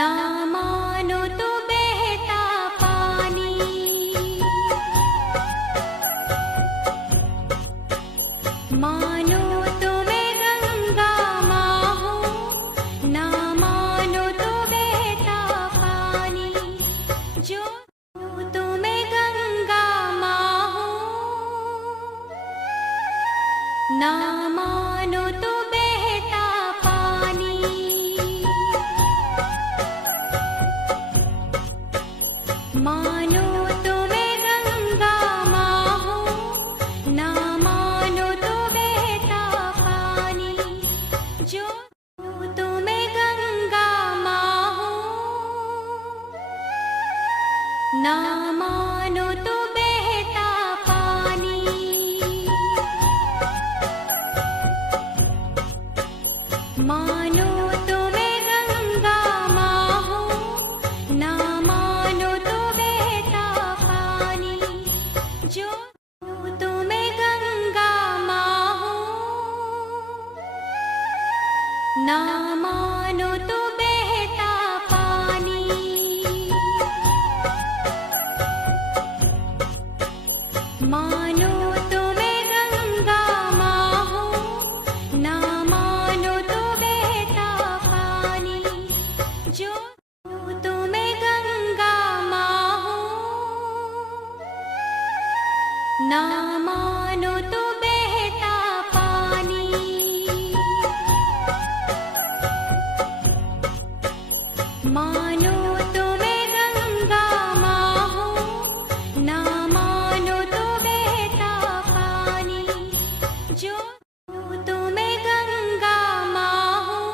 ना मानो तो बहता पानी, मानो तो मैं गंगा माँ हूँ, ना मानो तो बहता पानी, जो तो मैं गंगा माँ हूँ, ना मानो तो बहता पानी, मानो तो मैं गंगा माँ हूँ, ना मानो तो बहता पानी, जो तो मैं गंगा माँ हूँ, ना मानो तो बहता पानी, मानो तो मैं गंगा माँ हूँ, ना मानो तो बहता पानी, जो तो मैं गंगा माँ हूँ, ना मानो तो बहता पानी, मानो तो मैं गंगा माँ हूँ, ना मानो तो बहता पानी, जो तो मैं गंगा माँ हूँ, ना मानो तो बहता पानी, मानो तो मैं गंगा माँ हूँ, ना मानो तो बहता पानी, जो तो मैं गंगा माँ हूँ,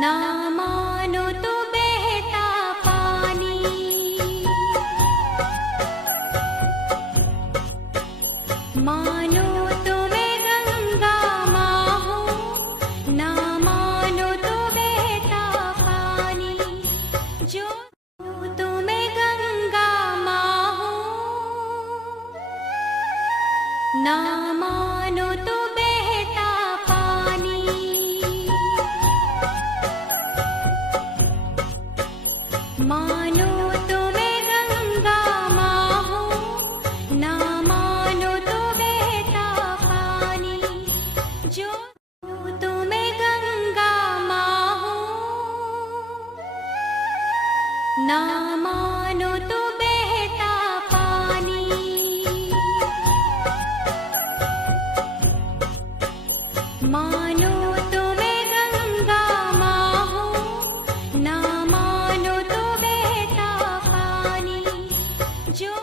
ना मानो तो बहता पानी, मानो तो मैं गंगा माँ हूँ, ना मानो तो बहता पानी, जो तो मैं गंगा माँ हूँ, ना मानो तो बहता पानी, मानो तो मैं गंगा माँ हूँ, ना मानो तो बहता पानी, जो तो मैं गंगा माँ हूँ, ना मानो तो बहता पानी, मानो तो मैं गंगा माँ हूँ, ना मानो तो बहता पानी, जो